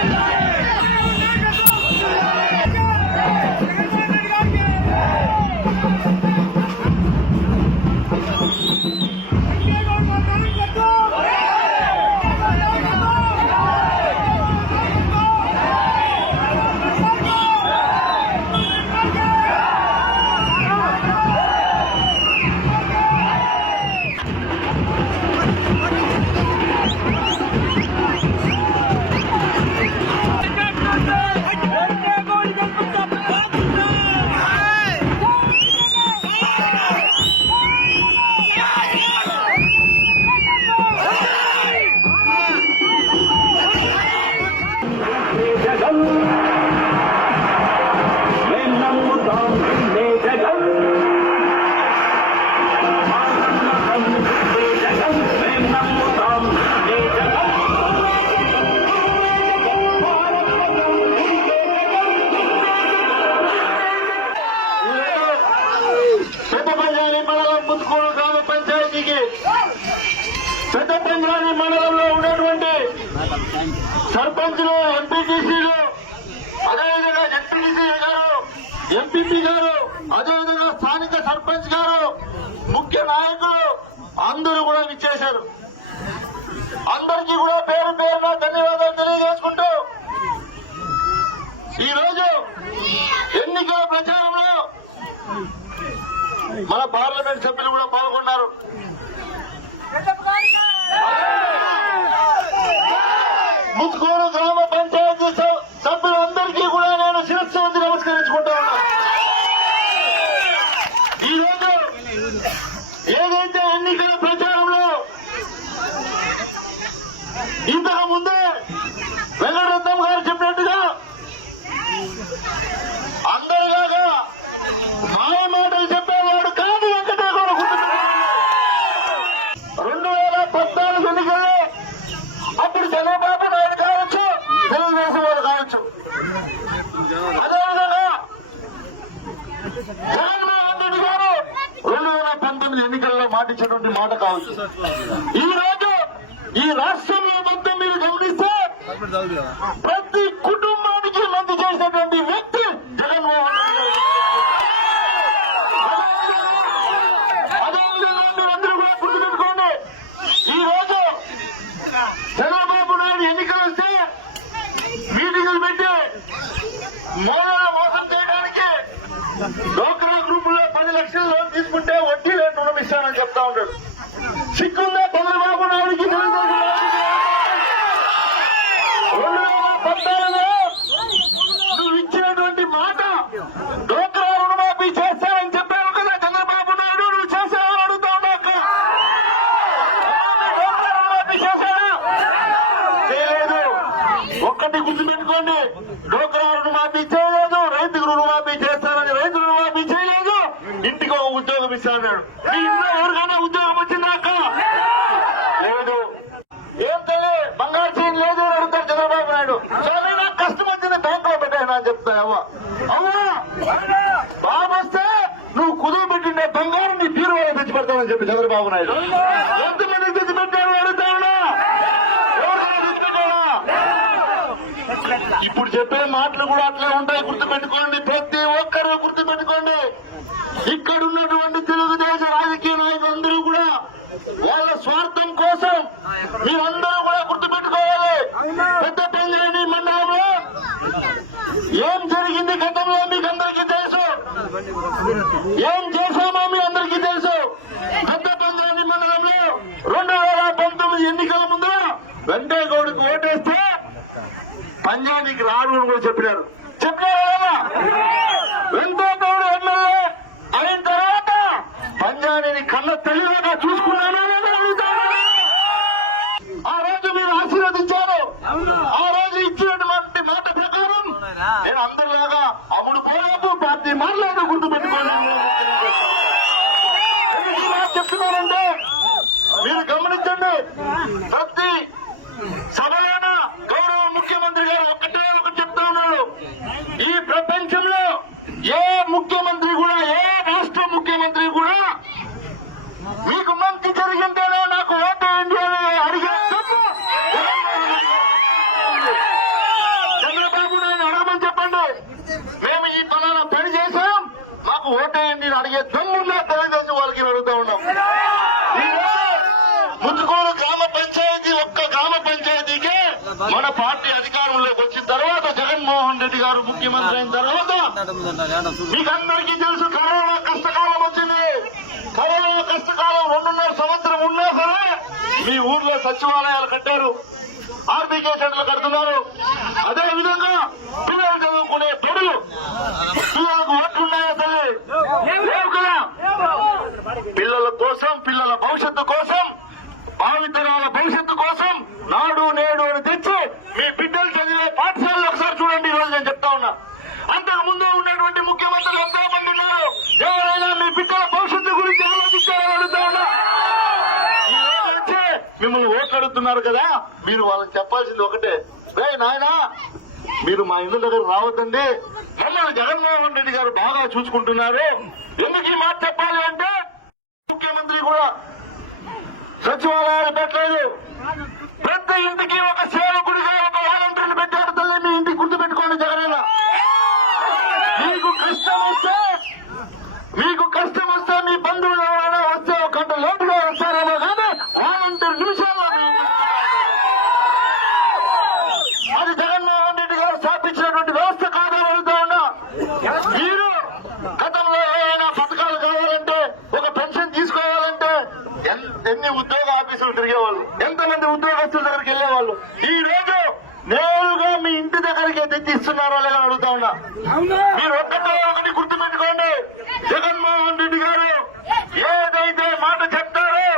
జగన్ ముత్తుకూరు గ్రామ పంచాయతీకి పెద్దపంజాని మండలంలో ఉన్నటువంటి సర్పంచ్లు ఎంపీటీసీలు అదేవిధంగా ఎంపీటీసీ గారు ఎంపీపీ గారు అదేవిధంగా స్థానిక సర్పంచ్ గారు ముఖ్య నాయకులు అందరూ కూడా విచ్చేశారు. అందరికీ కూడా పేరు పేరున ధన్యవాదాలు తెలియజేసుకుంటూ ఈ రోజు ఎన్నికల ప్రచారంలో మన పార్లమెంట్ సభ్యులు కూడా పాల్గొన్నారు ముత్కూరు గ్రామ పంచాయతీ స- సభ్యులందరికీ కూడా నేను శిరస్సు వంచి నమస్కరించుకుంటా ఉన్నా ఈరోజు ఏదైతే ఎన్నికల ప్రచారంలో ఇంతకు ముందే వెంకటరత్నం గారు చెప్పినట్టుగా అందరిలాగా మాయ మాటలు చెప్పేవాడు కాదు వెంకటేశ్వర రెండు వేల పద్నాలుగు ఎన్నికల్లో అప్పుడు చంద్రబాబు నాయుడు కావచ్చు తెలుగుదేశం వారు కావచ్చు అదేవిధంగా జగన్మోహన్ రెడ్డి గారు రెండు వేల పంతొమ్మిది మాటించినటువంటి మాట కావచ్చు. ఈ రోజు ఈ రాష్ట్రంలో మొత్తం మీరు గమనిస్తే ప్రతి కుటుంబానికి మంది చేసినటువంటి వ్యక్తి జగన్మోహన్ రెడ్డి గారు. అదేవిధంగా మీరందరూ కూడా గుర్తుపెట్టుకోండి ఈ రోజు చంద్రబాబు నాయుడు ఎన్నికలు వస్తే మీటింగులు పెట్టి మోడల మోసం చేయడానికి డోక్రా గ్రూప్లో పది లక్షల లోన్ తీసుకుంటే వడ్డీ లేని రుణం ఇస్తానని చెప్తా ఉంటాడు సిక్కుందా చంద్రబాబు నాయుడికి తెలుగుదేశం పార్టీకి? రెండు వేల నువ్వు ఇచ్చినటువంటి మాట డోక్రా రుణమాఫీ చేస్తానని కదా చంద్రబాబు నాయుడు నువ్వు చేసావని అడుగుతా ఉన్నా రుణమాఫీ చేశాడా చేయలేదు. ఒక్కటి గుర్తుపెట్టుకోండి డోక్రా రుణమాఫీ చేయలేదు రైతుకు రుణమాఫీ చేస్తానని రైతు రుణమాఫీ చేయలేదు. ఇంటికి ఒక ఉద్యోగం ఇస్తాడు ఎవరికైనా ఉద్యోగం వచ్చి అక్క లేదు ఏం తెలియ బంగారు చైన్ లేదు అని అడుగుతారు చంద్రబాబు నాయుడు సరే నాకు కష్టం వచ్చింది బ్యాంక్లో పెట్టాను అని చెప్తా అవ్వ అవ్వా బాబు వస్తే నువ్వు కుదురు పెట్టిండే బంగారం నీ బీరువాలో తెచ్చి పెడతానని చెప్పి చంద్రబాబు నాయుడు. ఎంతమంది తెచ్చి పెట్టారు ఇప్పుడు చెప్పే మాటలు కూడా అట్లే ఉంటాయి. గుర్తుపెట్టుకోండి. ప్రతి ఒక్కరూ గుర్తుపెట్టుకోండి. ఇక్కడ ఉన్నటువంటి తెలుగుదేశ రాజకీయ నాయకులందరూ కూడా వాళ్ళ స్వార్థం కోసం మీరందరూ కూడా గుర్తుపెట్టుకోవాలి. పెద్ద పెంజరేని మండలంలో ఏం జరిగింది గతంలో మీకు అందరికీ తెలుసు? ఏం చేశామో మీ అందరికీ తెలుసు పెద్ద పెంజరేని మండలంలో రెండు వేల పంతొమ్మిది ఎన్నికల ముందు వెంకయ్యగౌడకు ఓటేస్తే పంజాబీకి రాడు అని కూడా చెప్పినారు. చెప్పినారా? ఎంతో తోడు ఎమ్మెల్యే అయిన తర్వాత పంజాబీని కళ్ళ తల్లిలాగా చూసుకున్నానా ఆ రోజు మీరు ఆశీర్వదించారు. ఆ రోజు ఇచ్చినటువంటి మాట ప్రకారం నేను అందరిలాగా అప్పుడు పోయాపు పార్టీ మాట్లాడు గుర్తు చెప్తున్నానంటే మీరు గమనించండి. ప్రతి సభలో గారు ఒకటే ఒక చెప్తా ఉన్నాడు ఈ ప్రపంచంలో ఏ ముఖ్యమంత్రి కూడా ఏ రాష్ట్ర ముఖ్యమంత్రి కూడా మీకు మంచి జరిగిందేనే నాకు ఓటు వేయండి అని అడిగే దమ్ము జగన్మోహన్ రెడ్డి గారికి ఉంది. అడిగే దమ్మున్నా తెలుగుదేశం వాళ్ళకి అడుగుతా ఉన్నాం ఈరోజు ముత్తుకూరు గ్రామ పంచాయతీ ఒక్క గ్రామ పంచాయతీకి మన పార్టీ అధికారంలోకి వచ్చిన తర్వాత జగన్మోహన్ రెడ్డి గారు ముఖ్యమంత్రి అయిన తర్వాత మీకందరికీ తెలుసు కరోనా కష్టకాలం వచ్చింది. కరోనా కష్టకాలం రెండున్నర సంవత్సరం ఉన్నా సరే మీ ఊర్లో సచివాలయాలు కట్టారు. ఆర్బీకే సెంటర్లు కడుతున్నారు. అదే విధంగా మిమ్మల్ని ఓట్లాడుతున్నారు కదా మీరు వాళ్ళకి చెప్పాల్సింది ఒకటే. రే నాయనా మీరు మా ఇంటి దగ్గర రావద్దండి. మమ్మల్ని జగన్మోహన్ రెడ్డి గారు బాగా చూసుకుంటున్నారు. ఎందుకు ఈ మాట చెప్పాలి అంటే ముఖ్యమంత్రి కూడా సచివాలయాలు పెట్టలేదు. ప్రతి ఇంటికి ఒక సేవకుడిగా ఒక వాలంటీర్ని పెట్టాడు తల్లి మీ ఇంటికి గుర్తు పెట్టుకోండి జగన్ మీకు కష్టం వస్తే మీకు కష్టం వస్తే మీ బంధువులు ఎవరైనా వస్తే ఒక గంట లేటుగా వస్తారేమో కానీ వాలంటీర్ నిమిషాల్లో మీ అది జగన్మోహన్ రెడ్డి గారు స్థాపించినటువంటి వ్యవస్థ కాదని అడుగుతా ఉన్నా మీరు గతంలో ఏమైనా పథకాలు కావాలంటే ఒక పెన్షన్ తీసుకోవాలంటే ఎన్- ఎన్ని ఉద్యోగ తిరిగేవాళ్ళు ఎంతమంది ఉద్యోగస్తుల దగ్గరికి వెళ్ళేవాళ్ళు. ఈ రోజు నేరుగా మీ ఇంటి దగ్గరికి తెచ్చి ఇస్తున్నారా లేదా అడుగుతా ఉన్నా. మీరు ఒక్కటే ఒకటి గుర్తుపెట్టుకోండి. జగన్మోహన్ రెడ్డి గారు ఏదైతే మాట చెప్తారో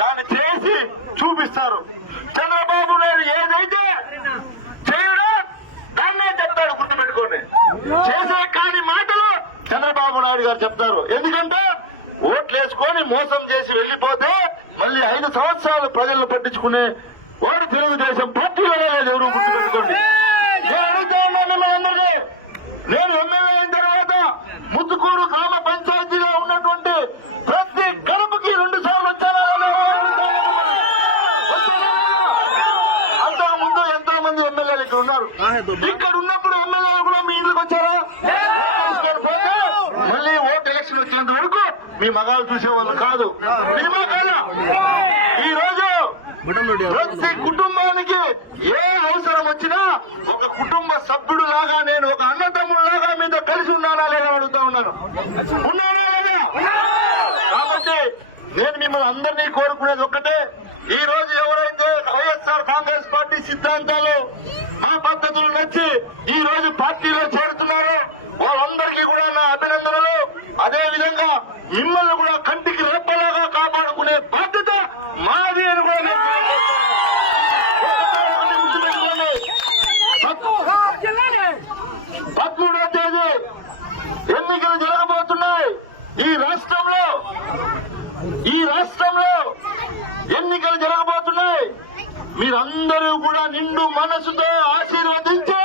దాన్ని చేసి చూపిస్తారు. చంద్రబాబు నాయుడు ఏదైతే చేయడం దాన్నే చెప్తాడు గుర్తుపెట్టుకోండి. చేసే కాని మాటలు చంద్రబాబు నాయుడు గారు చెప్తారు. ఎందుకంటే ఓట్లు వేసుకొని మోసం చేసి వెళ్ళిపోతే మళ్ళీ ఐదు సంవత్సరాలు ప్రజలను పట్టించుకునే వాడు తెలుగుదేశం పార్టీలోనే లేదు ఎవరు గుర్తుపెట్టుకోండి. నేను అడుగుతా ఉన్నాను మిమ్మల్ని అందరినీ నేను ఎమ్మెల్యే అయిన తర్వాత ముత్తుకూరు గ్రామ పంచాయతీలో ఉన్నటువంటి ప్రతి గడపకి రెండు సార్లు. వచ్చారా? అంతకు ముందు ఎంతో మంది ఎమ్మెల్యేలు ఇక్కడ ఉన్నారు. ఇక్కడ ఉన్నప్పుడు ఎమ్మెల్యేలు కూడా మీ ఇంట్లోకి వచ్చారా? మీ మగాలు చూసేవాళ్ళు కాదు. ఈ రోజు ప్రతి కుటుంబానికి ఏ అవసరం వచ్చినా ఒక కుటుంబ సభ్యుడు లాగా నేను ఒక అన్నదమ్ముడు లాగా మీతో కలిసి ఉన్నానా లేదా అడుగుతా ఉన్నాను. ఉన్నానా లేదా? కాబట్టి నేను మిమ్మల్ని అందరినీ కోరుకునేది ఒక్కటే. ఈ రోజు ఎవరైతే వైఎస్ఆర్ కాంగ్రెస్ పార్టీ సిద్ధాంతాలు ఆ పద్ధతులు నచ్చి ఈ రోజు పార్టీలో చేరుతున్నారో వాళ్ళందరికీ కూడా నా అభినందనలు అదే విధంగా మిమ్మల్ని కూడా కంటికి రెప్పలాగా కాపాడుకునే బాధ్యత మాది అని కూడా. పదమూడో తేదీ ఎన్నికలు జరగబోతున్నాయి ఈ రాష్ట్రంలో ఈ రాష్ట్రంలో ఎన్నికలు జరగబోతున్నాయి మీరందరూ కూడా నిండు మనసుతో ఆశీర్వదించి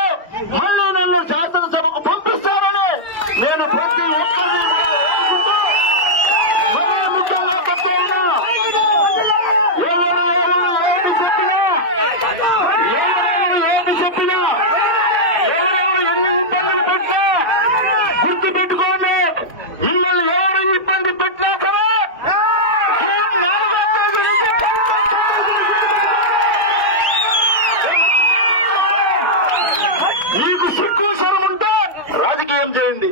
మళ్ళీ నన్ను శాసనసభకు పంపిస్తారని నేను ప్రతి ఒక్కరిని కోరుకుంటూ మరీ ముఖ్యంగా చెప్తా ఉన్నా. ఎవరు ఎవరు ఏమి చెప్పినా ఎవరు ఏమి చెప్పినా ఎవరు ఎన్ని ఇబ్బందులు పెట్టినా గుర్తు పెట్టుకోండి మిమ్మల్ని ఎవరు ఇబ్బంది పెట్టినా సరే మీకు సిగ్గు స్వరం ఉంటే రాజకీయం చేయండి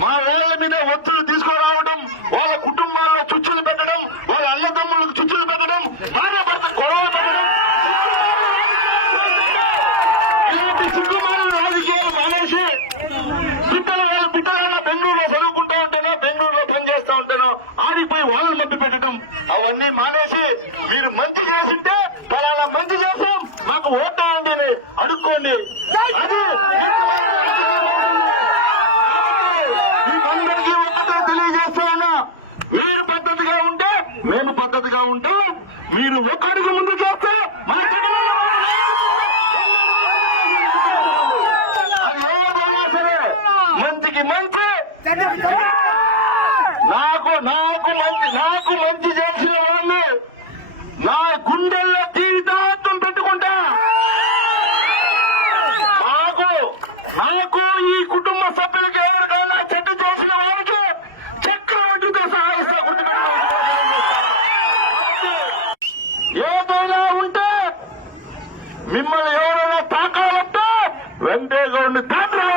మా వేల మీద ఒత్తులు తీసుకురావడం వాళ్ళ కుటుంబాల్లో చుచ్చులు పెట్టడం వాళ్ళ అన్నదమ్ములకు చుచ్చులు పెట్టడం భార్య భర్త గొడవ పెట్టడం ఇలాంటి సిగ్గుమాల రాజకీయాలు మానేసి బిడ్డలు వాళ్ళ బిడ్డలైనా బెంగళూరులో చదువుకుంటా ఉంటేనో బెంగళూరులో పని చేస్తా ఉంటేనో ఆడిపోయి వాళ్ళని మధ్య పెట్టడం అవన్నీ మానేసి మీరు మంచి చేసింటే పలానా మంచి చేసాం మాకు ఓటేయండి అని అడుక్కోండి అది మీకందరికీ ఒక్కటే తెలియజేస్తా ఉన్నా మీరు పద్ధతిగా ఉంటే మేము ఉంటాం మీరు ఒక్కడికి ముందు చేస్తే సరే మంచికి మంచి. నాకు నాకు మంచి నాకు మంచి చేసిన వాళ్ళని నా గుండెల్లో జీవితాంతం పెట్టుకుంటా. నాకు నాకు ఈ కుటుంబ సభ్యులకి ఎవరికైనా చెట్టు చేసిన వారికి చక్రవర్తితో మిమ్మల్ని ఎవరైనా తాకాలంటే వెంకయ్య గౌడ్ని తండ్రి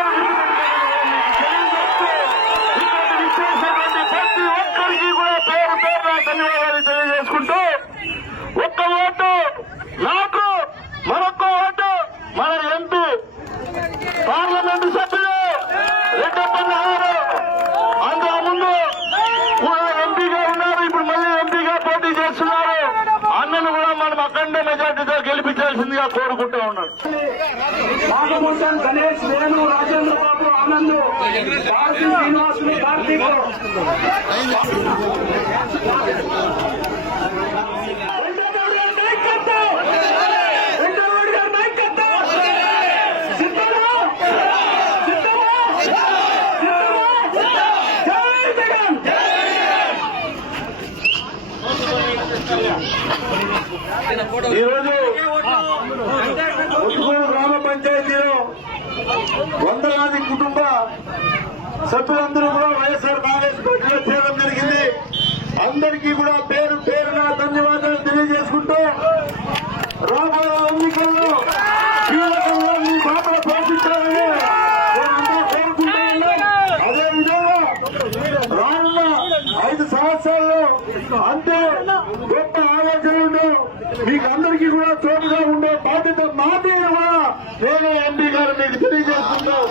ప్రతి ఒక్కరికి కూడా పేరు పేరు ధన్యవాదాలు తెలియజేసుకుంటూ ఒక్క ఓటు నాకు మరొక ఓటు మన ఎంపీ పార్లమెంటు సభ్యులు రెడ్డప్పన్న గారు అందులో ముందు కూడా ఎంపీగా ఉన్నారు ఇప్పుడు మళ్ళీ ఎంపీగా పోటీ చేస్తున్నారు అన్నను కూడా మనం అఖండ మెజార్టీతో గెలిపించాల్సిందిగా కోరుకుంటూ ఉన్నాను. నాగభూషణ్ గణేష్ వేణు రాజేంద్ర బాబు ఆనంద్ కార్తీక్ శ్రీనివాసులు కార్తీక్ ఈరోజు గ్రామ పంచాయతీలో వందలాది కుటుంబ సభ్యులందరూ కూడా వైఎస్ఆర్ కాంగ్రెస్ పార్టీలో చేరడం జరిగింది. అందరికీ కూడా పేరు పేరున ధన్యవాదాలు తెలియజేసుకుంటూ రాబోయే ఎన్నికల్లో కీలకంగా మీ పాత్ర పోషించాలని మీకు అందరికీ కూడా తోడుగా ఉండే బాధ్యత మాదే కూడా నేను ఎంపీ గారు మీకు తెలియజేస్తున్నాం